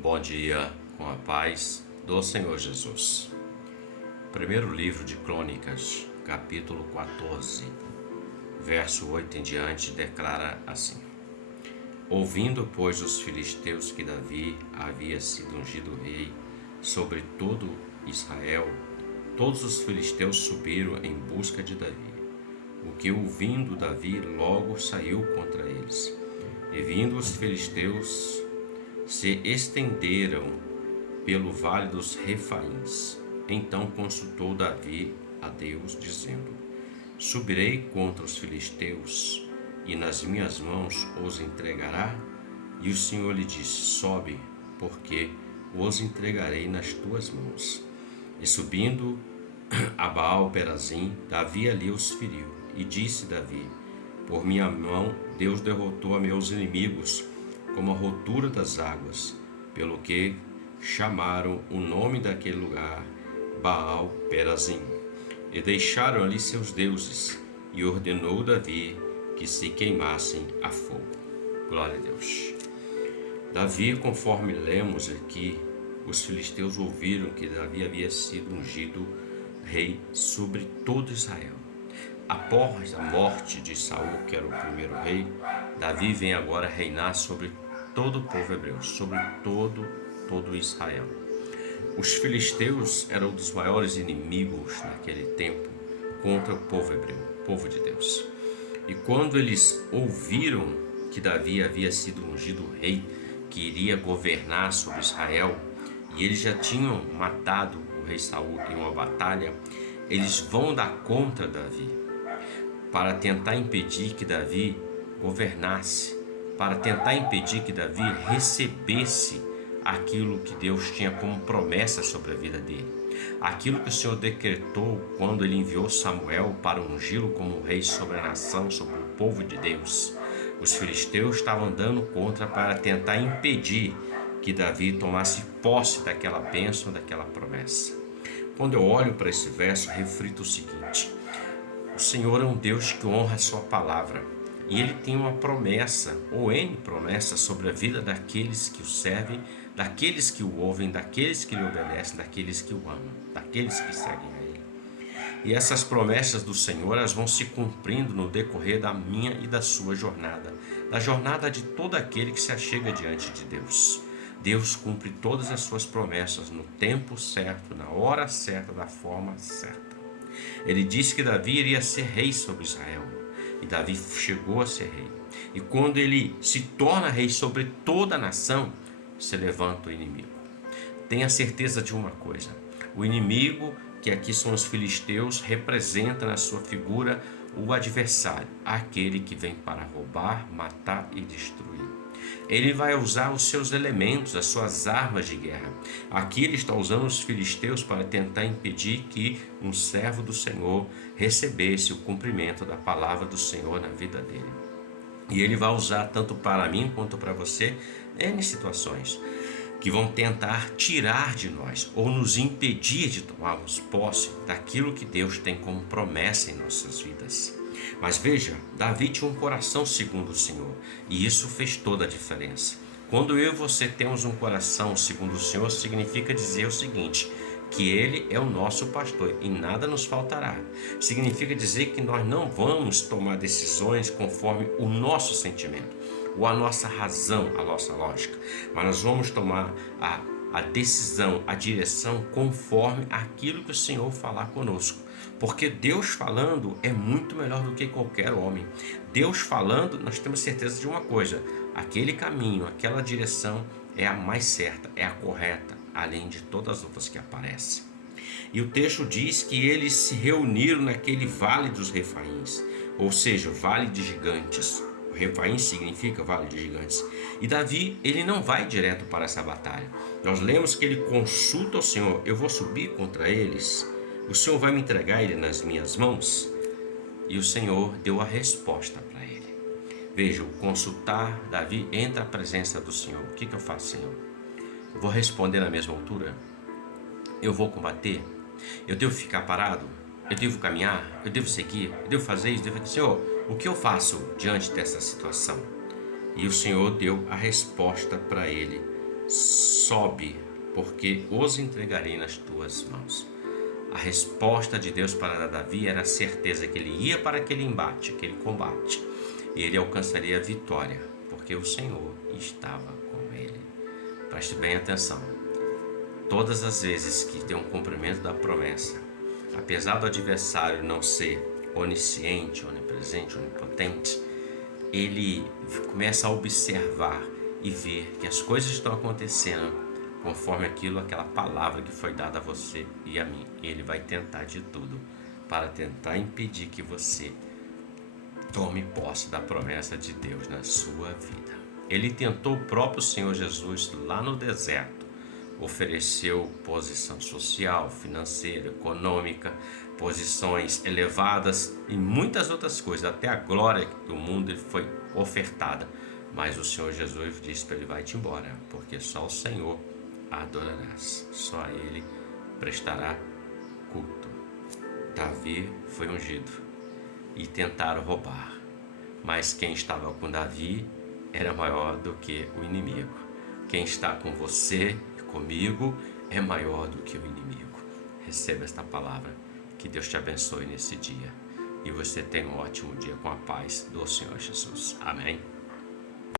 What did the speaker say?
Bom dia, com a paz do Senhor Jesus. Primeiro livro de Crônicas, capítulo 14, verso 8 em diante, declara assim: Ouvindo, pois, os filisteus que Davi havia sido ungido rei sobre todo Israel, todos os filisteus subiram em busca de Davi. O que, ouvindo Davi, logo saiu contra eles. E vindo os filisteus, se estenderam pelo vale dos Refaíns. Então consultou Davi a Deus, dizendo: Subirei contra os filisteus, e nas minhas mãos os entregará? E o Senhor lhe disse: Sobe, porque os entregarei nas tuas mãos. E subindo a Baal-Perazim, Davi ali os feriu. E disse Davi: Por minha mão Deus derrotou a meus inimigos, como a rotura das águas, pelo que chamaram o nome daquele lugar Baal-Perazim. E deixaram ali seus deuses, e ordenou Davi que se queimassem a fogo. Glória a Deus. Davi, conforme lemos aqui, os filisteus ouviram que Davi havia sido ungido rei sobre todo Israel. Após a morte de Saul, que era o primeiro rei, Davi vem agora reinar sobre todo o povo hebreu, sobre todo Israel. Os filisteus eram um dos maiores inimigos naquele tempo contra o povo hebreu, o povo de Deus. E quando eles ouviram que Davi havia sido ungido rei, que iria governar sobre Israel, e eles já tinham matado o rei Saul em uma batalha, eles vão dar contra Davi para tentar impedir que Davi governasse, para tentar impedir que Davi recebesse aquilo que Deus tinha como promessa sobre a vida dele. Aquilo que o Senhor decretou quando ele enviou Samuel para ungí-lo como rei sobre a nação, sobre o povo de Deus. Os filisteus estavam andando contra para tentar impedir que Davi tomasse posse daquela bênção, daquela promessa. Quando eu olho para esse verso, reflito o seguinte: o Senhor é um Deus que honra a sua palavra, e Ele tem uma promessa, ou N promessas, sobre a vida daqueles que o servem, daqueles que o ouvem, daqueles que lhe obedecem, daqueles que o amam, daqueles que seguem a Ele. E essas promessas do Senhor, elas vão se cumprindo no decorrer da minha e da sua jornada, da jornada de todo aquele que se achega diante de Deus. Deus cumpre todas as suas promessas no tempo certo, na hora certa, da forma certa. Ele disse que Davi iria ser rei sobre Israel, e Davi chegou a ser rei. E quando ele se torna rei sobre toda a nação, se levanta o inimigo. Tenha certeza de uma coisa: o inimigo, que aqui são os filisteus, representa na sua figura o adversário, aquele que vem para roubar, matar e destruir. Ele vai usar os seus elementos, as suas armas de guerra. Aqui ele está usando os filisteus para tentar impedir que um servo do Senhor recebesse o cumprimento da palavra do Senhor na vida dele. E ele vai usar tanto para mim quanto para você N situações que vão tentar tirar de nós ou nos impedir de tomarmos posse daquilo que Deus tem como promessa em nossas vidas. Mas veja, Davi tinha um coração segundo o Senhor, e isso fez toda a diferença. Quando eu e você temos um coração segundo o Senhor, significa dizer o seguinte: que Ele é o nosso pastor e nada nos faltará. Significa dizer que nós não vamos tomar decisões conforme o nosso sentimento ou a nossa razão, a nossa lógica, mas nós vamos tomar a decisão, a direção conforme aquilo que o Senhor falar conosco. Porque Deus falando é muito melhor do que qualquer homem. Deus falando, nós temos certeza de uma coisa: aquele caminho, aquela direção é a mais certa, é a correta, além de todas as outras que aparecem. E o texto diz que eles se reuniram naquele vale dos Refaíns, ou seja, vale de gigantes. O Refaim significa vale de gigantes. E Davi, ele não vai direto para essa batalha. Nós lemos que ele consulta o Senhor: eu vou subir contra eles? O Senhor vai me entregar ele nas minhas mãos? E o Senhor deu a resposta para ele. Veja, o consultar Davi entra a presença do Senhor. O que eu faço, Senhor? Eu vou responder na mesma altura? Eu vou combater? Eu devo ficar parado? Eu devo caminhar? Eu devo seguir? Eu devo fazer isso? Senhor, o que eu faço diante dessa situação? E o Senhor deu a resposta para ele sobe, porque os entregarei nas tuas mãos. A resposta de Deus para Davi era a certeza que ele ia para aquele embate, aquele combate, e ele alcançaria a vitória, porque o Senhor estava com ele. Preste bem atenção. Todas as vezes que tem um cumprimento da promessa, apesar do adversário não ser onisciente, onipresente, onipotente, ele começa a observar e ver que as coisas estão acontecendo conforme aquela palavra que foi dada a você e a mim. Ele vai tentar de tudo para tentar impedir que você tome posse da promessa de Deus na sua vida. Ele tentou o próprio Senhor Jesus lá no deserto. Ofereceu posição social, financeira, econômica, posições elevadas e muitas outras coisas. Até a glória do mundo foi ofertada. Mas o Senhor Jesus disse para ele: vai-te embora, porque só o Senhor adorarás, só a Ele prestará culto. Davi foi ungido e tentaram roubar, mas quem estava com Davi era maior do que o inimigo. Quem está com você e comigo é maior do que o inimigo. Receba esta palavra, que Deus te abençoe nesse dia e você tenha um ótimo dia com a paz do Senhor Jesus. Amém.